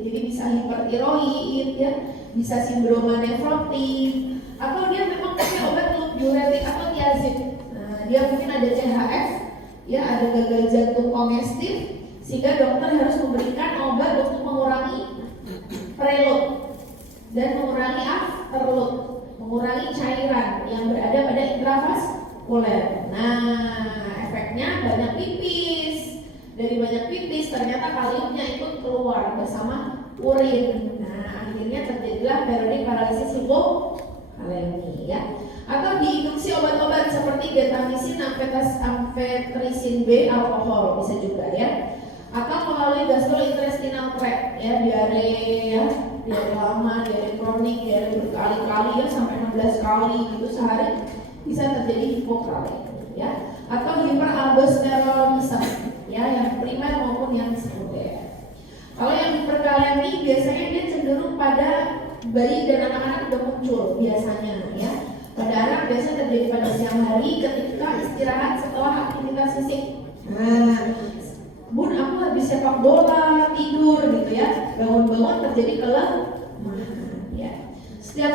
Jadi bisa hipertiroid ya, bisa sindroma nefrotik, atau dia memang punya obat diuretik atau tiazid. Nah, dia mungkin ada CHF, ya ada gagal jantung kongestif, sehingga dokter harus memberikan obat untuk mengurangi preload dan mengurangi afterload, mengurangi cairan yang berada pada intravaskuler. Nah, efeknya banyak pipis. Dari banyak pipis ternyata kaliumnya ikut keluar bersama urin. Nah, akhirnya terjadilah periodic paralisis hipokalemi ya. Atau diinduksi obat-obat seperti gentamicin, amfetrisin B, alkohol bisa juga ya. Atau melalui gastrointestinal tract ya, diare ya, diare lama, diare kronik, diare berkali-kali ya sampai 16 kali gitu sehari bisa terjadi hipokalemi ya. Atau hiperaldosteronisme ya, yang primer maupun yang sekunder. Kalau yang hiperkalemi biasanya dia cenderung pada bayi dan anak-anak udah muncul biasanya ya. Pada anak biasanya terjadi pada siang hari ketika istirahat setelah aktivitas fisik. Nah, bun aku habis sepak bola, tidur gitu ya, bangun-bangun terjadi kelemahan ya. Setiap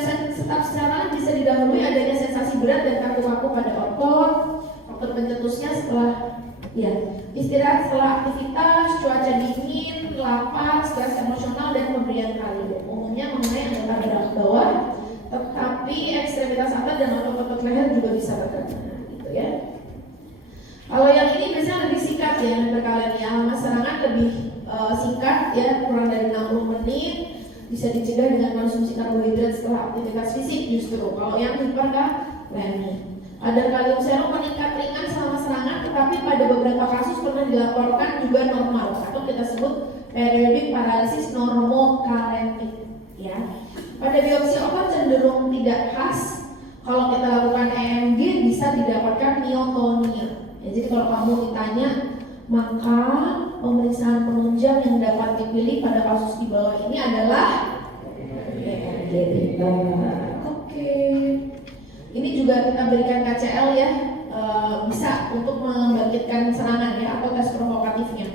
serangan bisa didahului adanya sensasi berat dan kaku-kaku pada otot. Faktor pencetusnya setelah ya, istirahat setelah aktivitas, cuaca dingin, lapar, stres emosional, dan pemberian kalium. Umumnya mengenai anggota berat bawah, tetapi ekstremitas atas dan otot-otot leher juga bisa terkena, gitu ya. Kalau yang ini biasanya lebih singkat ya, hiperkalemi. Lama serangan lebih singkat ya, kurang dari 60 menit. Bisa dicegah dengan konsumsi karbohidrat setelah aktivitas fisik justru. Kalau yang hiperkalemi, kadar kalium serum meningkat ringan selama serangan, tetapi pada beberapa kasus pernah dilaporkan juga normal atau kita sebut periodic paralysis normokalemik ya. Pada biopsi otot cenderung tidak khas. Kalau kita lakukan EMG bisa didapatkan myotonia ya, jadi kalau kamu ditanya, maka pemeriksaan penunjang yang dapat dipilih pada kasus di bawah ini adalah EMG. Oke. Ini juga kita berikan KCL ya, bisa untuk membangkitkan serangan ya, atau tes provokatifnya.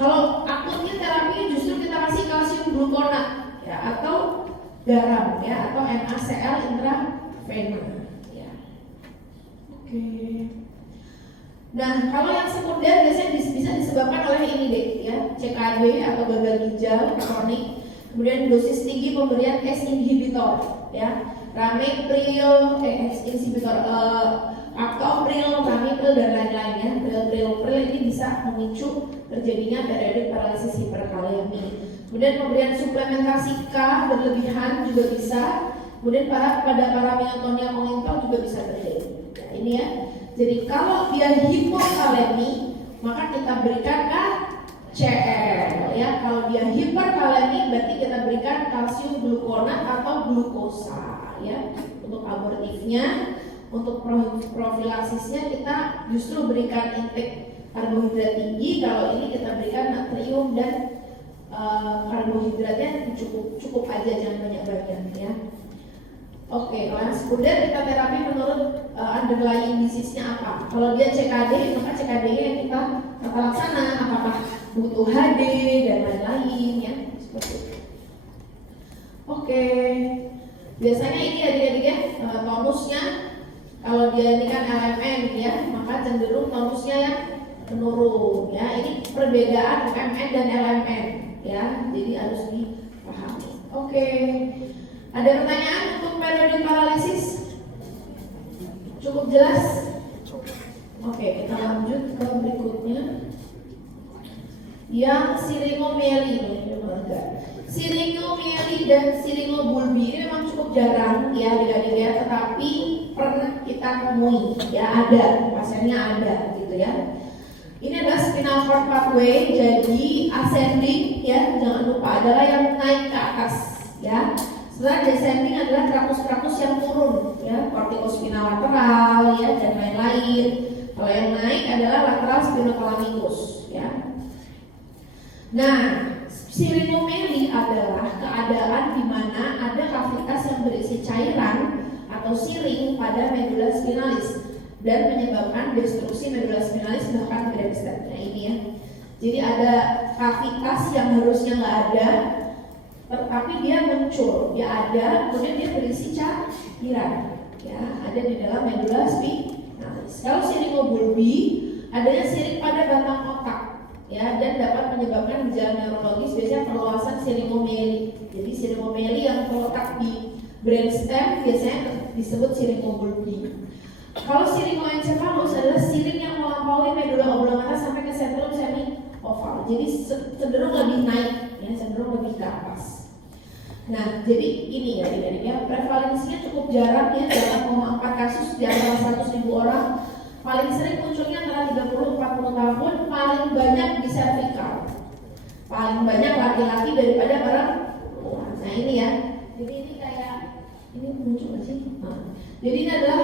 Kalau akutnya terapi justru kita kasih kalsium glukonat ya, atau garam ya, atau NaCl intravena ya. Oke. Nah, kalau yang sekunder biasanya bisa disebabkan oleh ini deh ya, CKD atau gagal ginjal kronik. Kemudian dosis tinggi pemberian S inhibitor ya, ramipril, inhibitor captopril, ramipril dan lain-lain ya. Pril ini bisa memicu terjadinya periodic paralysis hiperkalemi. Kemudian pemberian suplementasi K berlebihan juga bisa. Kemudian pada para myotonia kongenital juga bisa terjadi. Nah, ini ya. Jadi kalau dia hipokalemi, maka kita berikan KCL ya. Kalau dia hiperkalemi berarti kita berikan kalsium glukonat atau glukosa ya. Untuk abortifnya, untuk profilaksisnya kita justru berikan intake karbohidrat tinggi. Kalau ini kita berikan natrium dan karbohidratnya cukup aja, jangan banyak-banyak ya. Oke, kalau yang sekunder kita terapi menurut underlying disease-nya apa. Kalau dia CKD, maka CKD-nya kita tata laksana, apakah butuh HD dan lain-lain ya, seperti itu. Oke, biasanya ini adik-adik ya, tonusnya kalau dia ini kan LMN ya, maka cenderung tonusnya yang menurun ya. Ini perbedaan MN dan LMN ya, jadi harus dipahami. Oke. Ada pertanyaan untuk periodic paralysis? Cukup jelas? Oke, kita lanjut ke berikutnya. Yang siringomieli, siringomieli dan siringobulbi ini memang cukup jarang ya adik-adik, tetapi pernah kita temui ya, ada pasiennya ada gitu ya. Ini adalah spinal cord pathway, jadi ascending ya, jangan lupa adalah yang naik ke atas ya. Setelah descending adalah trakus-trakus yang turun ya, corticospinal lateral ya dan lain-lain. Kalau yang naik adalah lateral spinocalamicus ya. Nah, siringomeli adalah keadaan di mana ada kavitas yang berisi cairan atau siring pada medula spinalis dan menyebabkan destruksi medula spinalis bahkan brainstem. Nah ini ya. Jadi ada kavitas yang harusnya nggak ada, tetapi dia muncul, dia ada, kemudian dia berisi cairan, ya, ada di dalam medula spinalis. Kalau siringobulbi, adanya siring pada batang otak, ya, dan dapat menyebabkan gejala neurologis, biasanya perluasan siringomyeli. Jadi siringomyeli yang terletak di brainstem biasanya disebut siringobulbi. Kalau siringoencephalus adalah siring yang melampaui medula oblongata sampai ke sentrum semi oval, jadi cenderung lebih naik, ya, cenderung lebih ke atas. Nah, jadi ini ya, prevalensinya cukup jarang, ya, 8,4 kasus di antara 100.000 orang. Paling sering munculnya antara 30-40 tahun, paling banyak di servikal, paling banyak laki-laki daripada perempuan. Nah ini ya, jadi ini kayak ini muncul nggak sih? Nah, jadi ini adalah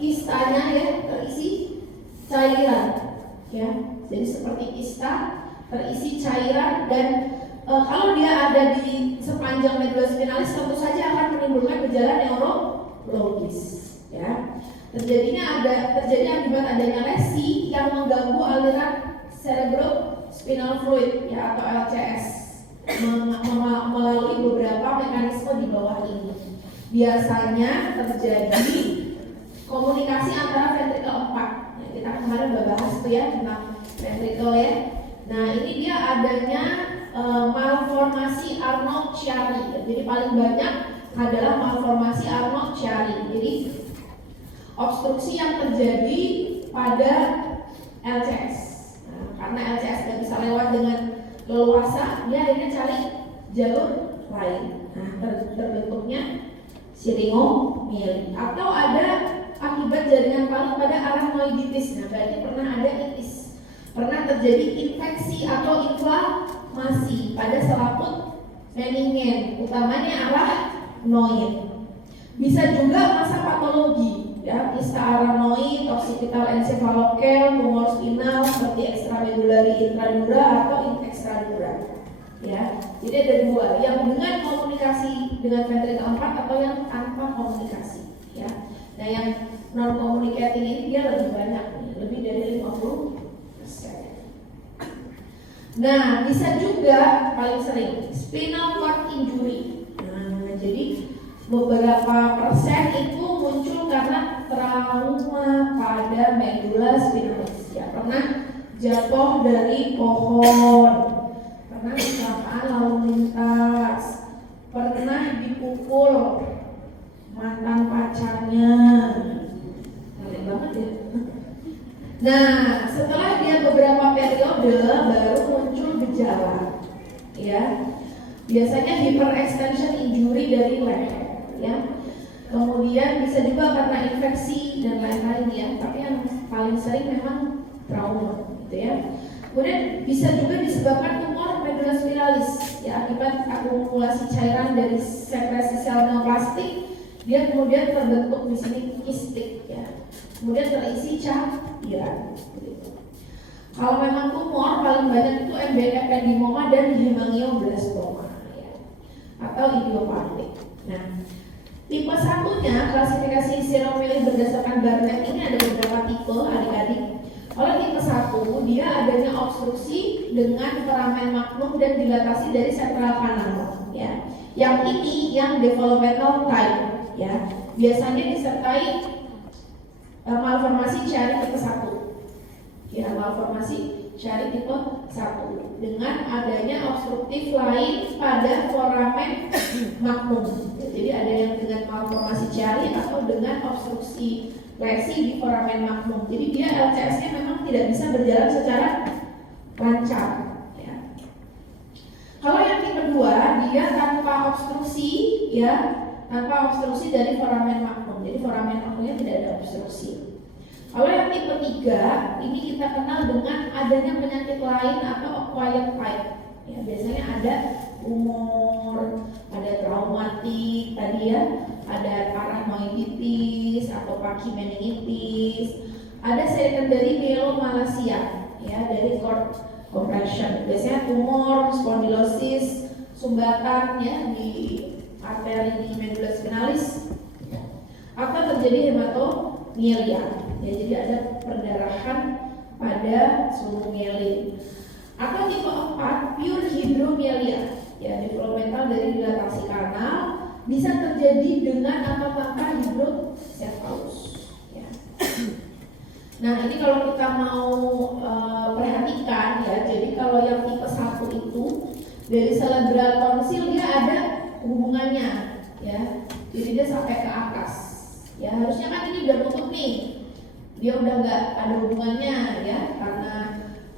kistanya, ya, terisi cairan, ya. Jadi seperti kista terisi cairan, dan kalau dia ada di sepanjang medula spinalis tentu saja akan menimbulkan gejala neurologis, ya. Terjadi akibat adanya lesi yang mengganggu aliran cerebrospinal fluid, ya, atau LCS melalui beberapa mekanisme di bawah ini. Biasanya terjadi komunikasi antara ventrikel 4. Nah, kita kemarin udah bahas tuh, ya, tentang ventrikel, ya. Nah, ini dia adanya malformasi Arnold-Chiari. Jadi paling banyak adalah malformasi Arnold-Chiari. Jadi obstruksi yang terjadi pada LCS. Nah, karena LCS tidak bisa lewat dengan leluasa, dia akhirnya cari jalur lain. Nah, terbentuknya siringomyeli. Atau ada akibat jaringan paling pada arachnoiditis. Nah, berarti pernah ada itis, pernah terjadi infeksi atau inflamasi pada selaput meningen, utamanya arachnoid. Bisa juga masa patologi, ya, kista arachnoid, occipital encephalokel, tumor spinal seperti extramedullary intradura atau extradura, ya. Jadi ada dua, yang dengan komunikasi dengan ventrikel 4 atau yang tanpa komunikasi, ya. Nah, yang non communicating ini dia lebih banyak, lebih dari 50%. Nah, bisa juga paling sering spinal cord injury. Nah, jadi beberapa persen itu muncul karena trauma pada medula spinalis, ya. Pernah jatuh dari pohon, pernah kecelakaan lalu lintas, pernah dipukul mantan pacarnya. Aneh banget, ya. Nah, setelah dia beberapa periode baru muncul gejala, ya. Biasanya hyperextension injury dari leher, ya. Kemudian bisa juga karena infeksi dan lain-lain, ya. Tapi yang paling sering memang trauma, gitu, ya. Kemudian bisa juga disebabkan tumor medula spinalis, ya, akibat akumulasi cairan dari sekresi sel neoplastik, dia kemudian terbentuk di sini kistik, ya. Kemudian terisi cairan. Kalau memang tumor paling banyak itu ependymoma dan hemangioblastoma, ya, atau idiopathic. Nah, tipe satunya klasifikasi siringomyeli berdasarkan Barnett ini ada beberapa tipe, adik-adik. Kalau tipe 1 dia adanya obstruksi dengan foramen magnum dan dilatasi dari sentral kanal, ya. Yang ini yang developmental type, ya. Biasanya disertai malformasi Chiari tipe 1, ya, malformasi Chiari tipe 1 dengan adanya obstruktif lain pada foramen magnum. Jadi ada yang dengan malformasi Chiari atau dengan obstruksi lesi di foramen magnum. Jadi dia LCS-nya memang tidak bisa berjalan secara lancar, ya. Kalau yang tipe 2 dia tanpa obstruksi, ya, tanpa obstruksi dari foramen magnum. Jadi foramen magnumnya tidak ada obstruksi. Kalau yang tipe 3 ini kita kenal dengan adanya penyakit lain atau acquired type, ya. Biasanya ada tumor, ada traumatik tadi, ya, ada arachnoiditis atau pachymeningitis, ada secondary myelomalacia, ya, dari cord compression. Biasanya tumor, spondylosis, sumbatan, ya, di arteri di medula spinalis, atau terjadi hematomyelia, ya, jadi ada perdarahan pada sulung myelin. Atau tipe 4 pure hydromyelia, ya, terjadi dengan atau tanpa hidrocephalus. Ya. Nah ini kalau kita mau perhatikan ya, jadi kalau yang tipe 1 itu dari cerebral tonsil dia ada hubungannya ya, jadi dia sampai ke atas ya, harusnya kan ini udah tutup nih, dia udah nggak ada hubungannya ya karena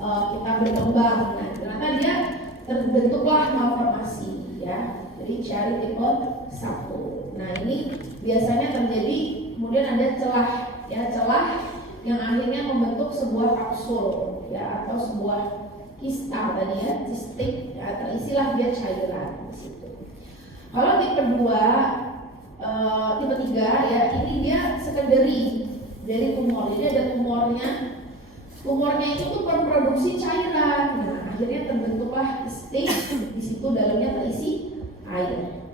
kita berkembang. Nah ternyata dia terbentuklah malformasi ya, jadi cari tipe 1. Nah ini biasanya terjadi kemudian ada celah ya, celah yang akhirnya membentuk sebuah kapsul ya atau sebuah kista tadi ya, cistik ya, terisilah dia cairan di situ. Kalau tipe 2, tipe 3 ya, ini dia secondary dari tumor. Jadi ada tumornya itu tuh memproduksi cairan. Nah, akhirnya terbentuklah cistik, di situ dalamnya terisi air.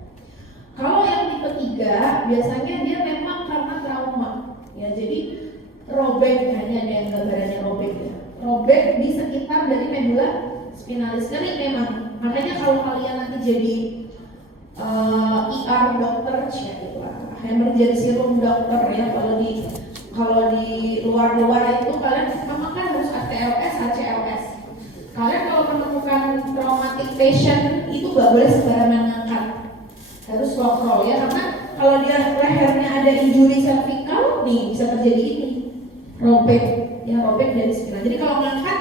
Kalau yang tipe 3 biasanya dia memang karena trauma. Ya, jadi robek, hanya ada yang gambarannya robek ya. Robek di sekitar dari medula spinalis. Kan ini memang, makanya kalau kalian nanti jadi ER dokter, ya gitu lah, emergency room dokter ya, kalau di luar itu kalian memang kan harus ATLS, HCLS. Kalian kalau menemukan traumatic patient itu nggak boleh sembarangan ngangkat, harus lock roll ya, karena kalau dia lehernya ada injury cervical nih bisa terjadi ini robek ya, robek dari spinal. Jadi kalau ngangkat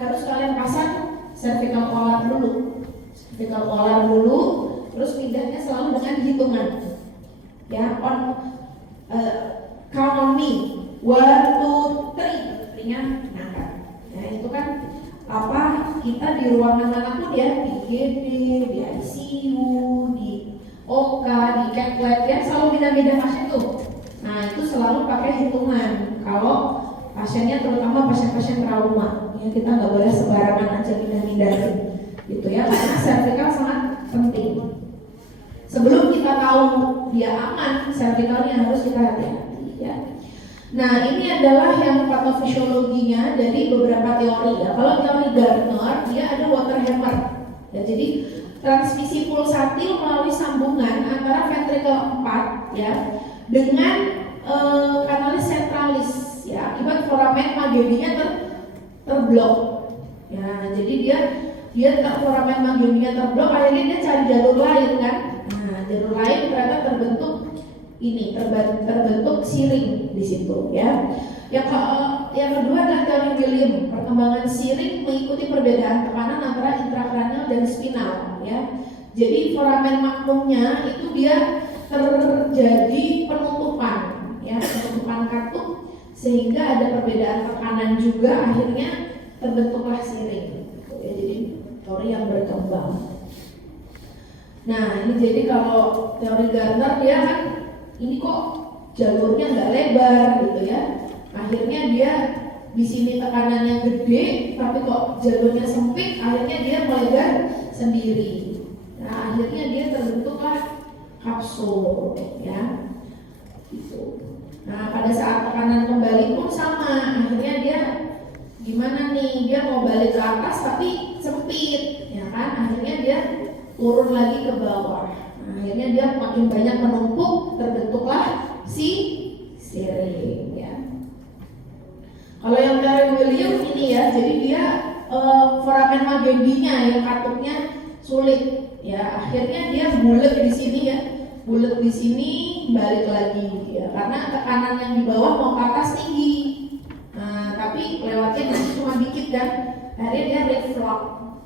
harus kalian pasang cervical collar dulu, terus pindahnya selalu dengan hitungan ya, count on me 1, 2, 3 ringan ngangkat. Nah itu kan apa, kita di ruangan manapun ya, di IGD, di ICU, di OK, di cath lab ya, selalu beda-beda pasien tuh. Nah itu selalu pakai hitungan kalau pasiennya, terutama pasien-pasien trauma ya, kita nggak boleh sembarangan aja pindah-pindahin gitu ya, karena cervical sangat penting. Sebelum kita tahu dia aman, cervicalnya harus kita hati-hati ya. Nah ini adalah yang patofisiologinya dari beberapa teori ya. Kalau teori Gardner dia ada water hammer ya, jadi transmisi pulsatil melalui sambungan antara ventricle 4 ya dengan kanalis centralis ya, akibat foramen Maggiobinya terblok ya. Jadi dia foramen Maggiobinya terblok, akhirnya dia cari jalur lain kan. Nah jalur lain ternyata terbentuk siring di situ ya. Yang kedua adalah teori William, perkembangan siring mengikuti perbedaan tekanan antara intrakranial dan spinal ya. Jadi foramen magnumnya itu dia terjadi penutupan ya, penutupan katup, sehingga ada perbedaan tekanan juga, akhirnya terbentuklah siring ya. Jadi teori yang berkembang. Nah ini jadi kalau teori Gardner dia kan ini kok jalurnya nggak lebar gitu ya, akhirnya dia di sini tekanannya gede tapi kok jalurnya sempit, akhirnya dia melebar sendiri. Nah akhirnya dia terbentuklah kapsul ya gitu. Nah pada saat tekanan kembali pun sama, akhirnya dia gimana nih, dia mau balik ke atas tapi sempit ya kan, akhirnya dia turun lagi ke bawah. Nah, akhirnya dia makin banyak menumpuk, terbentuklah si siring ya. Kalau yang teori William ini ya, jadi dia foramen Maggiobinya yang katupnya sulit ya, akhirnya dia bulat di sini ya, bulat di sini balik lagi ya, karena tekanan yang di bawah mau ke atas tinggi. Nah, tapi lewatnya di sini cuma dikit kan, akhirnya dia reflux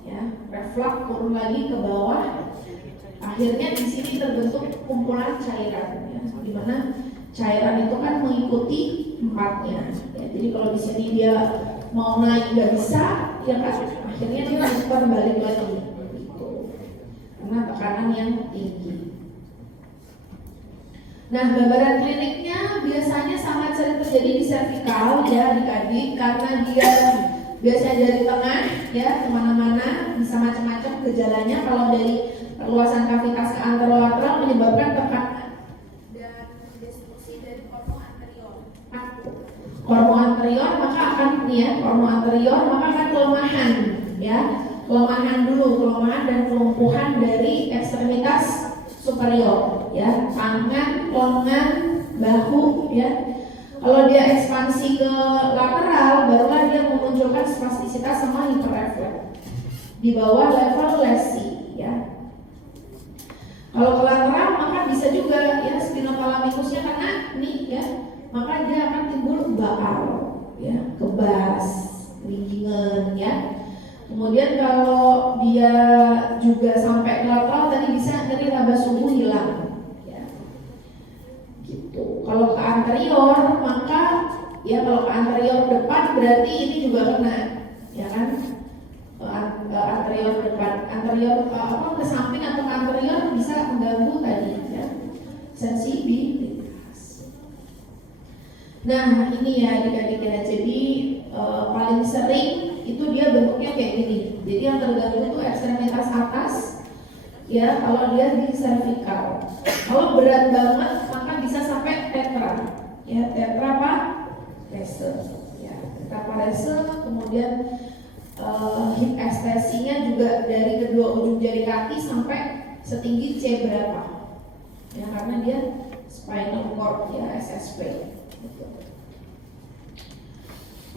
ya, reflux turun lagi ke bawah. Akhirnya di sini terbentuk kumpulan cairan ya, di mana cairan itu kan mengikuti empatnya ya. Jadi kalau di sini dia mau naik nggak bisa ya kan, akhirnya dia putar balik lagi gitu, karena tekanan yang tinggi. Nah gambaran kliniknya biasanya sangat sering terjadi di cervical ya adik-adik, karena dia biasanya dari tengah ya kemana-mana, bisa macam-macam gejalanya. Kalau dari perluasan kavitas ke anterolateral menyebabkan tekanan dan destruksi dari kornu anterior. Kornu anterior maka akan kornu anterior maka akan kelemahan ya, kelemahan dan kelumpuhan dari ekstremitas superior ya, tangan, lengan, bahu ya. Kalau dia ekspansi ke lateral, barulah dia memunculkan spastisitas sama hiperrefleks di bawah level lesi ya. Kalau ke lateral maka bisa juga ya spinothalamikusnya kena nih ya, maka dia akan timbul baal ya, kebas, ringgingan ya. Kemudian kalau dia juga sampai ke lateral tadi bisa dari laba subuh hilang. Kalau ke anterior maka ya, kalau ke anterior depan berarti ini juga kena ya kan, anterior depan, anterior ke samping atau ke anterior bisa mengganggu tadi ya, sensibilitas. Nah ini ya adik-adik ya, jadi paling sering itu dia bentuknya kayak gini. Jadi yang terganggu itu ekstremitas atas ya, kalau dia di cervical. Kalau berat banget maka bisa sampai tetra ya, tetra apa? Parese ya, tetra parese. Kemudian hip ekstensinya juga dari kedua ujung jari kaki sampai setinggi C berapa ya, karena dia spinal cord ya, SSP gitu.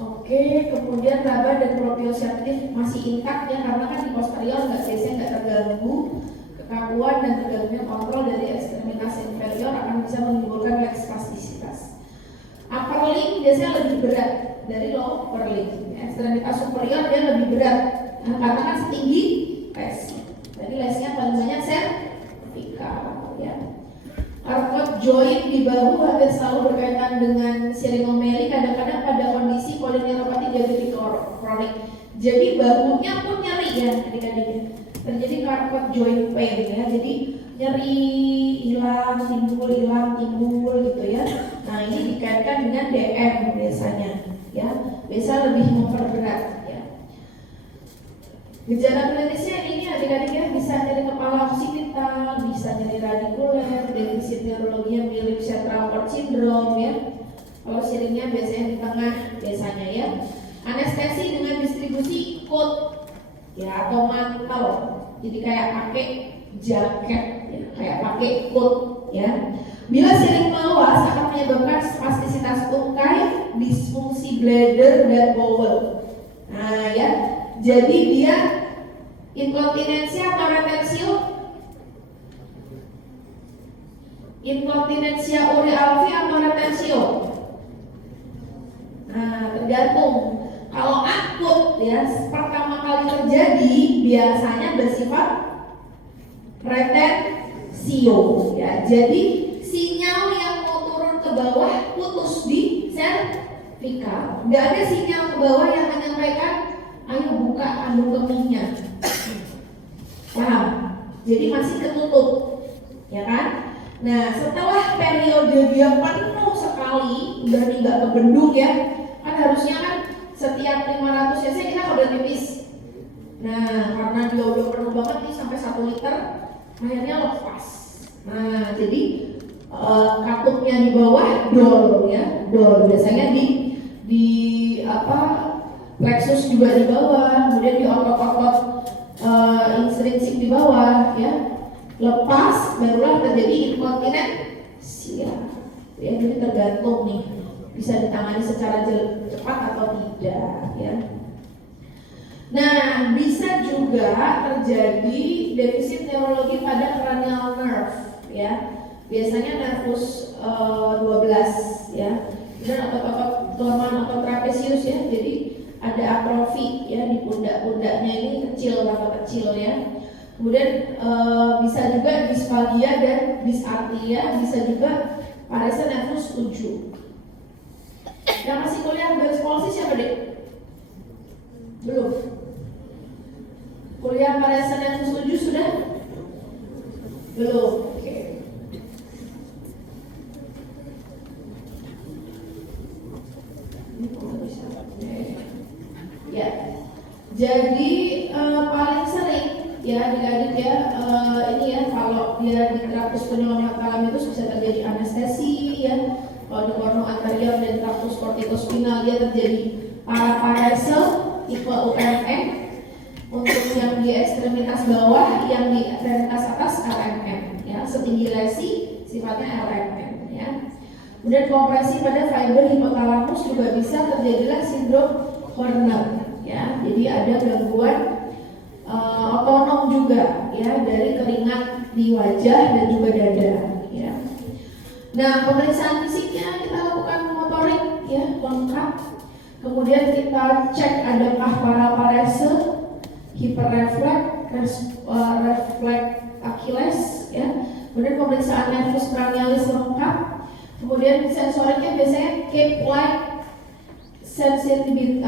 Oke, kemudian laba dan proprioceptif masih intak ya, karena kan di posterior biasanya nggak terganggu. Kekakuan dan terganggunya kontrol dari ekstremitas inferior akan bisa menimbulkan leg spastisitas. Upper limb biasanya lebih berat dari lower limb. Ekstremitas superior dia lebih berat, nah, karena kan setinggi les. Jadi lesnya paling banyak cervical ya. Arthroid joint di bahu hampir selalu berkaitan dengan sirinomelia, kadang-kadang pada kondisi polineuropati diabetik kronik. Jadi bahunya pun nyeri ya adik-adik. Terjadi carpal joint pain ya, jadi nyeri, hilang, timbul gitu ya. Nah ini dikaitkan dengan DM biasanya ya, biasa lebih memperberat ya. Gejala klinisnya ini adik-adik ya, bisa nyeri kepala oksipital, bisa nyeri radikuler, defisit neurologi yang mirip central cord syndrome ya. Kalau sirinya biasanya di tengah biasanya ya. Anestesi dengan distribusi coat ya atau mantel, jadi kayak pakai jaket ya, kayak pakai coat ya. Bila sering meluas akan menyebabkan spastisitas tungkai, disfungsi bladder dan bowel. Nah ya, jadi dia inkontinensia atau retensio, inkontinensia uri alvi atau retensio. Nah tergantung. Kalau akut ya, pertama kali terjadi biasanya bersifat retensio ya. Jadi sinyal yang mau turun ke bawah putus di cervical. Nggak ada sinyal ke bawah yang menyampaikan ayo buka kandung kemihnya. Paham? Jadi masih ketutup, ya kan? Nah setelah periode dia penuh sekali, udah nggak kebendung ya, kan harusnya kan setiap 500 cc kita udah tipis. Nah karena dia udah penuh banget nih sampai 1 liter, akhirnya lepas. Nah jadi katupnya di bawah dol ya, dol biasanya di apa, plexus juga di bawah, kemudian di otot-otot intrinsik di bawah ya, lepas barulah terjadi inkontinensia ya. Jadi tergantung nih, bisa ditangani secara cepat atau tidak ya. Nah bisa juga terjadi defisit neurologi pada cranial nerve ya, biasanya nervus 12 ya, dan otot-otot dorman atau trapesius ya. Jadi ada atrofi ya di pundak-pundaknya ini kecil ya. Kemudian bisa juga disfagia dan dysarthria, bisa juga parese nervus 7. Yang masih kuliah garis polisi siapa dek? Belum? Kuliah parese nervus 7 sudah? Belum? Oke. Ya, jadi paling sering ya adik-adik ya, ini ya kalau dia di trapus pneumotalamus bisa terjadi anestesi ya. Kalau di korno anterior dan trapus kortikospinal dia terjadi paraparese tipe UMM. Untuk yang di ekstremitas bawah, yang di ekstremitas atas RMM ya, setinggi sifatnya LMN ya. Kemudian kompresi pada fiber hipotalamus juga bisa terjadilah sindrom Horner ya. Jadi ada gangguan otonom juga ya dari keringat di wajah dan juga dada ya. Nah, pemeriksaan fisiknya kita lakukan motorik ya lengkap. Kemudian kita cek adakah paraparese, hiperrefleks, refleks Achilles ya. Kemudian pemeriksaan nervus cranialis lengkap. Kemudian sensoriknya biasanya cape like sensitivity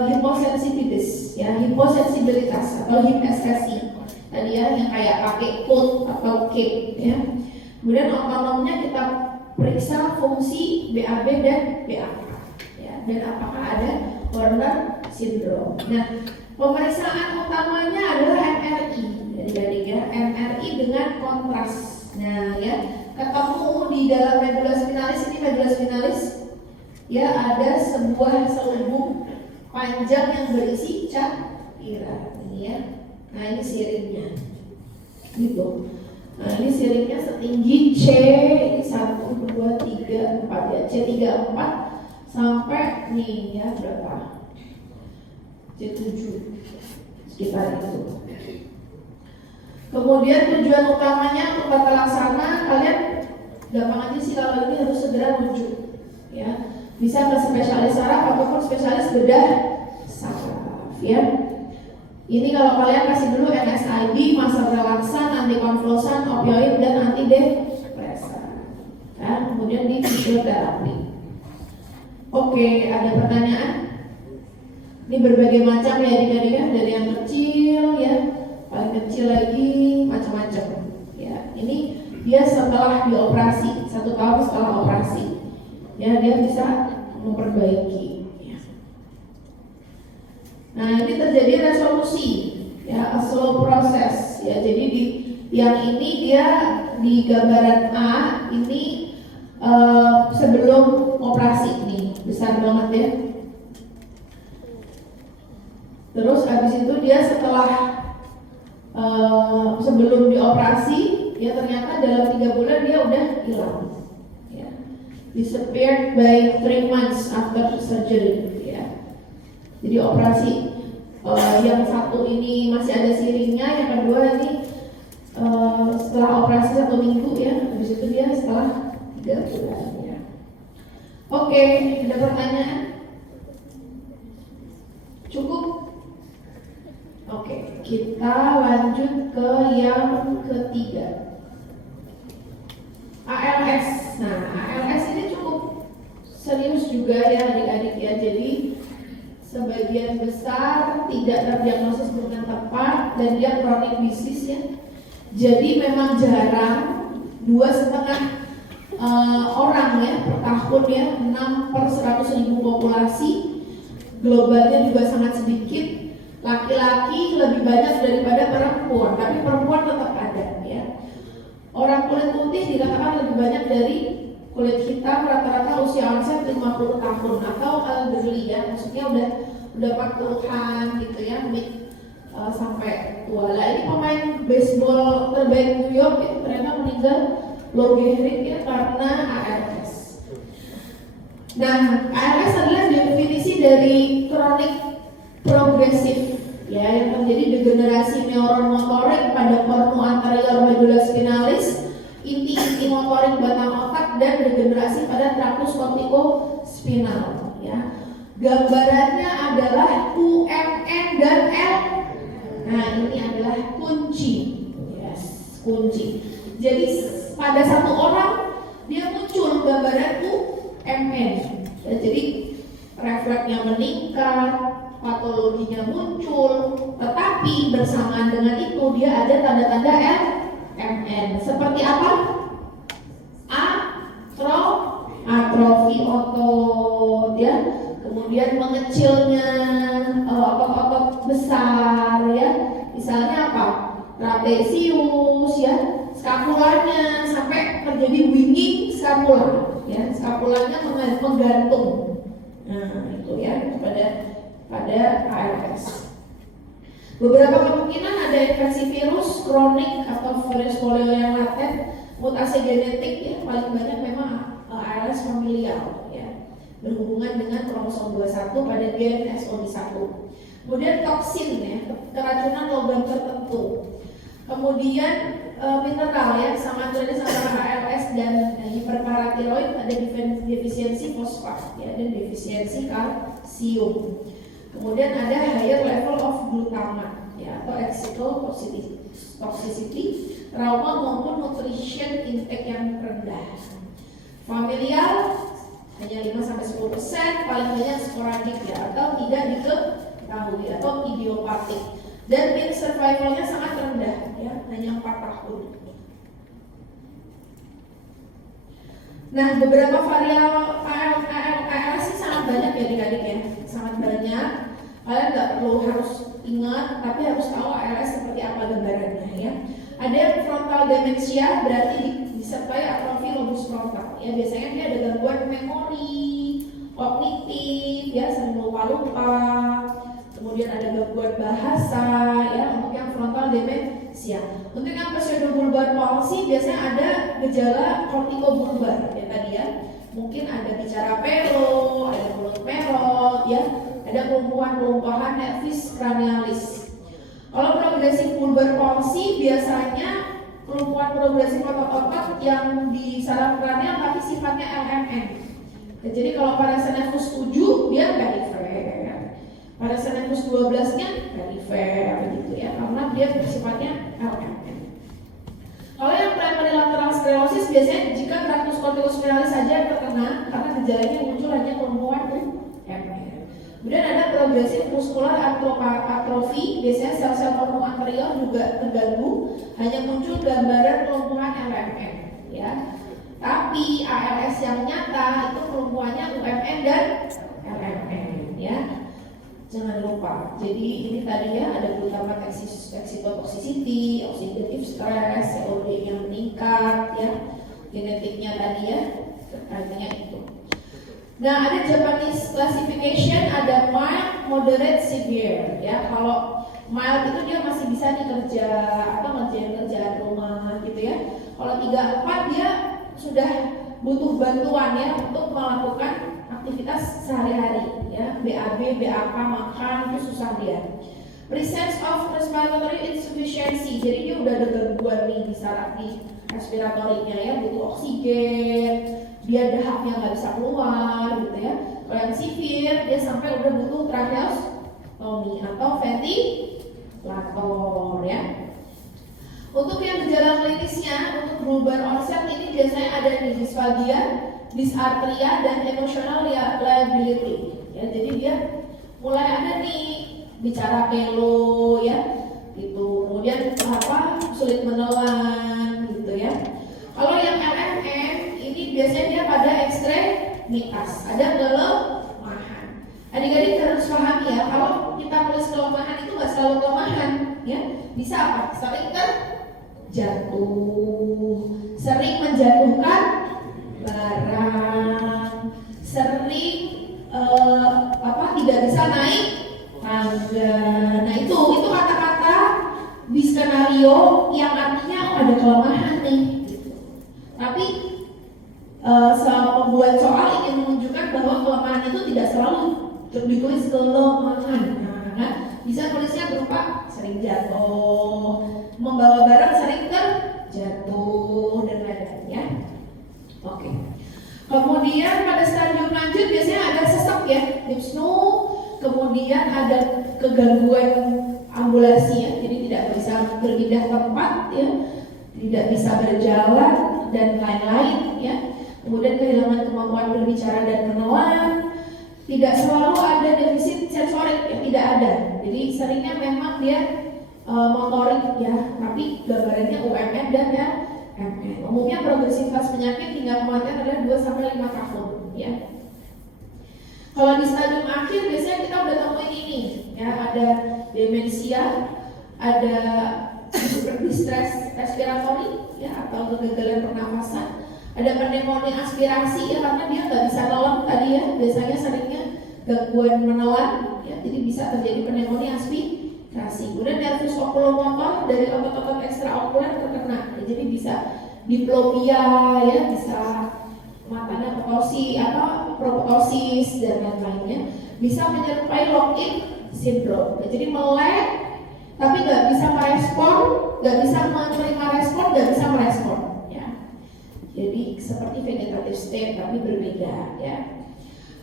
hyposensitivitas ya, hiposensibilitas atau HIPSSI tadi ya, yang kayak pakai coat atau cape ya. Kemudian otonomnya kita periksa fungsi BAB dan BAK ya, dan apakah ada Horner syndrome. Nah, pemeriksaan utamanya adalah MRI jadi ya, MRI dengan kontras. Nah ya, ketemu di dalam medula spinalis, ini medula spinalis ya, ada sebuah selubung panjang yang berisi cairan ini ya. Nah ini siringnya gitu. Nah ini siringnya setinggi C 1, 2, 3, 4 ya, C 3, 4 sampai nih ya berapa? C 7 sekitar itu. Kemudian tujuan utamanya untuk tata laksana, kalian gampang aja sih kalau ini harus segera rujuk ya. Bisa ke spesialis saraf ataupun spesialis bedah saraf ya. Ini kalau kalian kasih dulu NSAID, masa relaksan, antikonvulsan, opioid dan antidepresan kan. Kemudian di fisioterapi. Oke, ada pertanyaan? Ini berbagai macam ya adik-adik, dari yang kecil ya, paling kecil lagi macam-macam ya. Ini dia setelah dioperasi, 1 tahun setelah operasi ya, dia bisa memperbaiki ya. Nah ini terjadi resolusi ya, a slow process ya. Jadi di yang ini dia di gambaran A ini sebelum operasi nih, besar banget ya. Terus habis itu dia setelah sebelum dioperasi ya, ternyata dalam 3 bulan dia udah hilang ya. Disappeared by 3 months after surgery ya. Jadi operasi yang satu ini masih ada siringnya, yang kedua ini setelah operasi 1 minggu ya, habis itu dia setelah 3 bulan ya. Oke, ada pertanyaan? Cukup? Oke, kita lanjut ke yang ketiga, ALS. Nah, ALS ini cukup serius juga ya adik-adik ya. Jadi sebagian besar tidak terdiagnosis dengan tepat dan dia chronic disease ya. Jadi memang jarang, 2,5 orang ya per tahun ya, 6 per 100.000 populasi. Globalnya juga sangat sedikit. Laki-laki lebih banyak daripada perempuan, tapi perempuan tetap ada ya. Orang kulit putih dikatakan lebih banyak dari kulit hitam, rata-rata usia onset 50 tahun atau elderly ya, maksudnya udah 40-an gitu ya, sampai tua. Lah ini pemain baseball terbaik New York itu ternyata meninggal Lou Gehrig ya karena ALS. Nah, ALS adalah definisi dari kronik progresif ya, yang terjadi degenerasi neuron motorik pada kornu anterior medula spinalis, inti-inti motorik batang otak, dan degenerasi pada tractus corticospinal ya. Gambarannya adalah UMN dan L. Nah ini adalah kunci, yes, kunci. Jadi pada satu orang dia muncul gambaran UMN ya, jadi refleksnya meningkat, patologinya muncul, tetapi bersamaan dengan itu dia ada tanda-tanda LMN. Seperti apa? Atrofi otot ya, kemudian mengecilnya otot-otot besar ya, misalnya apa? Trapesius ya, skapulanya sampai terjadi winging skapula ya, skapulanya menggantung. Nah itu ya pada ALS. Beberapa kemungkinan ada infeksi virus kronik atau virus polio yang laten, mood mutasi genetik ya paling banyak memang ALS familial ya, berhubungan dengan kromosom 21 pada gen SOD1. Kemudian toksin ya, keracunan logam tertentu. Kemudian mineral ya, sama jenis antara ALS dan hiperparatiroid, ada defisiensi fosfat ya, dan defisiensi kalsium. Kemudian ada higher level of glutamate ya, atau toxicity, trauma maupun nutrition intake yang rendah. Familial hanya 5-10%, paling banyak sporadik ya, atau tidak diketahui atau idiopatik. Dan mean survivalnya sangat rendah ya, hanya 4 tahun. Nah, beberapa variabel ALS ini sangat banyak ya adik-adik ya, sangat banyak. Kalian nggak perlu harus ingat, tapi harus tahu ALS seperti apa gambarannya ya. Ada yang frontal dementia, berarti disertai atrofi lobus frontal ya, biasanya dia ada gangguan memori, kognitif ya, sering lupa-lupa. Kemudian ada gangguan bahasa ya, untuk yang frontal demensia. Untuk yang pseudobulbar palsy biasanya ada gejala kortikobulbar ya tadi ya. Mungkin ada bicara pelo, ada mulut merot ya, ada kelumpuhan nervis cranialis. Kalau progresif bulbar palsy biasanya kelumpuhan progresif otot-otot yang di saraf kranial tapi sifatnya LMN. Ya, jadi kalau pada nervus 7 dia perifer, pada nervus 12-nya perifer begitu ya, karena dia sifatnya LMN. Kalau yang primary lateral sclerosis biasanya jika tractus corticospinalis saja terkena, karena gejalanya muncul hanya kelumpuhan MR. Kemudian ada progresif muskular atrofi, biasanya sel-sel kornu anterior juga terganggu, hanya muncul gambaran kelumpuhan LMN ya. Tapi ALS yang nyata itu kelumpuhannya UMN dan LMN ya. Jangan lupa. Jadi ini tadi ya, ada glutamate excitotoxicity, oxidative stress, COD yang meningkat ya, genetiknya tadi ya, artinya itu. Nah, ada Japanese classification, ada mild, moderate, severe ya. Kalau mild itu dia masih bisa nih kerja atau ngerjain kerjaan rumah gitu ya. Kalau 3-4 dia sudah butuh bantuan ya untuk melakukan aktivitas sehari-hari ya, BAB, BAK, makan itu susah dia. Presence of respiratory insufficiency, jadi dia udah ada gangguan nih di saraf di respiratorinya ya, butuh oksigen, dia dahaknya nggak bisa keluar gitu ya. Kalau yang severe dia sampai udah butuh tracheostomy atau ventilator ya. Untuk yang gejala klinisnya, untuk bulbar onset ini biasanya ada di disfagia, dysarthria, dan emotional liability ya. Jadi dia mulai ada nih bicara pelo ya gitu, kemudian sulit menelan gitu ya. Kalau yang LMN ini biasanya dia pada ekstremitas, ada kelemahan. Adik-adik harus pahami ya, kalau kita tulis kelemahan itu nggak selalu kelemahan ya, bisa apa? Sering terjatuh, sering menjatuhkan barang, sering tidak bisa naik tangga. Nah itu kata-kata di skenario yang artinya ada kelemahan nih. Tapi pembuat soal ingin menunjukkan bahwa kelemahan itu tidak selalu ditulis kelemahan. Nah, bisa tulisnya berupa sering jatuh, membawa barang sering terjatuh dan lain-lain ya. Oke. Kemudian pada stadium lanjut biasanya ada sesak ya, dyspnea, kemudian ada kegangguan ambulasi ya, jadi tidak bisa berpindah tempat ya, tidak bisa berjalan dan lain-lain ya. Kemudian kehilangan kemampuan berbicara dan menelan, tidak selalu ada defisit sensorik ya, tidak ada. Jadi seringnya memang dia motorik ya, tapi gambarannya UMN dan ya MN. Umumnya progresivitas penyakit hingga kematian adalah 2-5 tahun ya. Kalau di stadium akhir biasanya kita udah temuin ini ya, ada demensia, ada distress respiratory ya, atau kegagalan pernafasan, ada pneumonia aspirasi ya, karena dia nggak bisa nelan tadi ya, biasanya seringnya gangguan menelan ya, jadi bisa terjadi pneumonia aspirasi. Kemudian nervus oculomotor dari otot-otot ekstraokuler terkena ya, jadi bisa diplopia ya, bisa matanya proptosis dan lain-lainnya, bisa menyerupai lock-in syndrome. Jadi melek tapi nggak bisa merespon, nggak bisa menerima respon, nggak bisa merespon ya. Jadi seperti vegetative state tapi berbeda ya.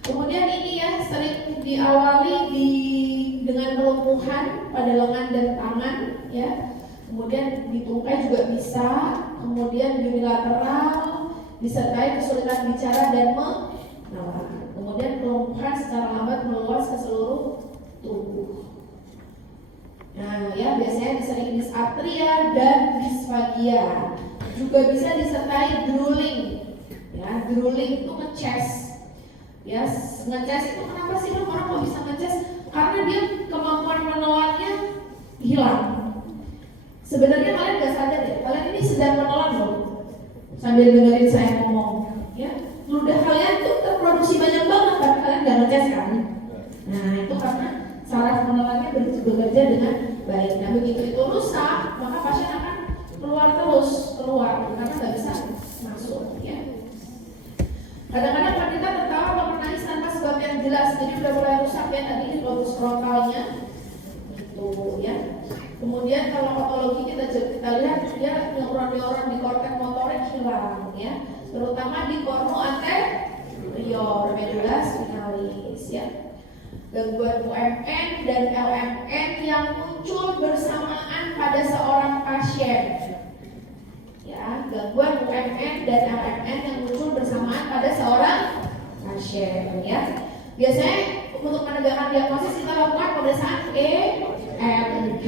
Kemudian ini ya sering diawali dengan kelumpuhan pada lengan dan tangan ya. Kemudian di tungkai juga bisa, kemudian unilateral disertai kesulitan bicara dan menalar. Kemudian kelumpuhan secara lambat meluas ke seluruh tubuh. Nah ya, biasanya disering dysarthria dan dysphagia. Juga bisa disertai drooling. Ya, drooling itu nge-chest. Ya, nge-chest itu kenapa sih orang kok bisa nge-chest? Karena dia kemampuan menelannya hilang. Sebenarnya kalian nggak sadar ya, kalian ini sedang menelan loh. Sambil dengerin saya ngomong, ya, ludah kalian tuh terproduksi banyak banget, tapi kalian nggak nge-chest kan? Nah itu karena saraf menelannya bekerja dengan baik. Nah begitu itu rusak, maka pasien akan keluar karena nggak bisa masuk. Ya. Kadang-kadang penderita tertawa atau menangis tanpa sebab yang jelas, jadi udah mulai rusak ya tadi di lobus frontalnya, gitu ya. Kemudian kalau patologi kita lihat dia neuron-neuron di korteks motorik hilang ya, terutama di kornu anterior medulla spinalis ya. Gangguan UMN dan LMN yang muncul bersamaan pada seorang pasien. Ya, gangguan UMN dan LMN yang muncul bersamaan pada seorang pasien ya. Biasanya untuk menegakkan diagnosis kita lakukan pemeriksaan EMG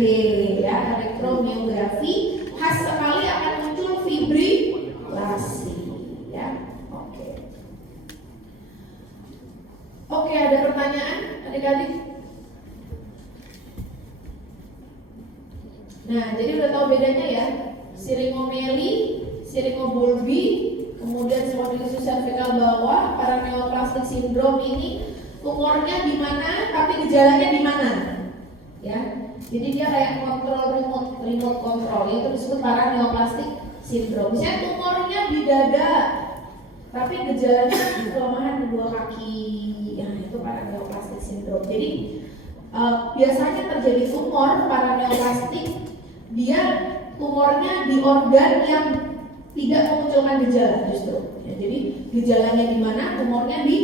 ya, elektromiografi, khas sekali akan muncul fibrilasi ya. Oke, ada pertanyaan adik-adik? Nah, jadi udah tahu bedanya ya. Siringomeli, siringobulbi, kemudian spondylosis cervical bawah, paraneoplastic syndrome ini tumornya di mana, tapi gejalanya di mana? Ya, jadi dia kayak kontrol remote control, itu disebut paraneoplastic syndrome. Misalnya tumornya di dada, tapi gejalanya kelemahan kedua kaki, ya itu paraneoplastic syndrome. Jadi biasanya terjadi tumor paraneoplastik, dia tumornya di organ yang tidak memunculkan gejala justru. Ya, jadi gejalanya di mana, tumornya di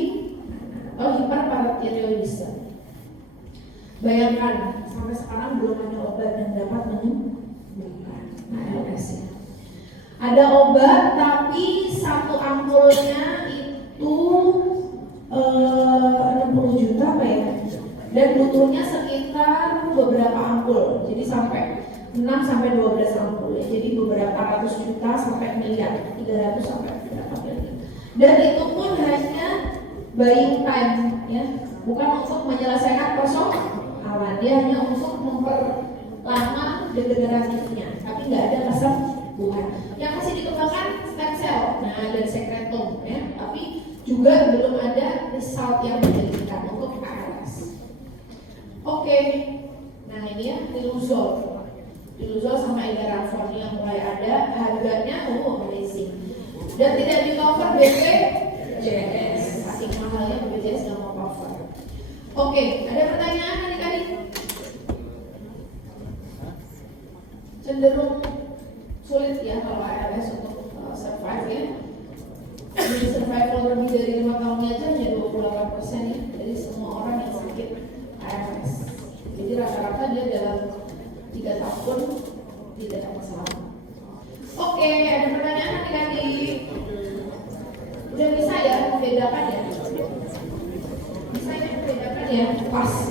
hiperparathyroidisme. Bayangkan sampai sekarang belum ada obat yang dapat menyembuhkan ALS ya. Ada obat tapi satu ampulnya itu 60 juta apa ya? Dan butuhnya sekitar beberapa ampul. Jadi sampai 6 sampai 12 ampul ya. Jadi beberapa ratus juta sampai miliar, 300 sampai berapa miliar. Dan itu pun hanya buying time ya. Bukan untuk menyelesaikan persoalan, dia hanya untuk memperlama degeneratifnya, tapi nggak ada kesembuhan. Yang masih dikembangkan stem cell, nah dan sekretum ya, tapi juga belum ada result yang menjanjikan untuk ALS. Oke, nah ini ya Riluzole sama Edaravone yang mulai ada, harganya amazing dan tidak di cover BPJS, saking mahalnya BPJS nggak mau cover. Oke, ada pertanyaan adik-adik? Cenderung sulit ya kalau ALS untuk survive ya. Jadi survival lebih dari 5 tahun aja hanya 28% ya. Jadi semua orang yang sakit ALS. Jadi rata-rata dia dalam 3 tahun tidak ada masalah. Oke, ada pertanyaan adik-adik? Udah bisa ya membedakan ya? Bisa ya membedakan ya? Pas.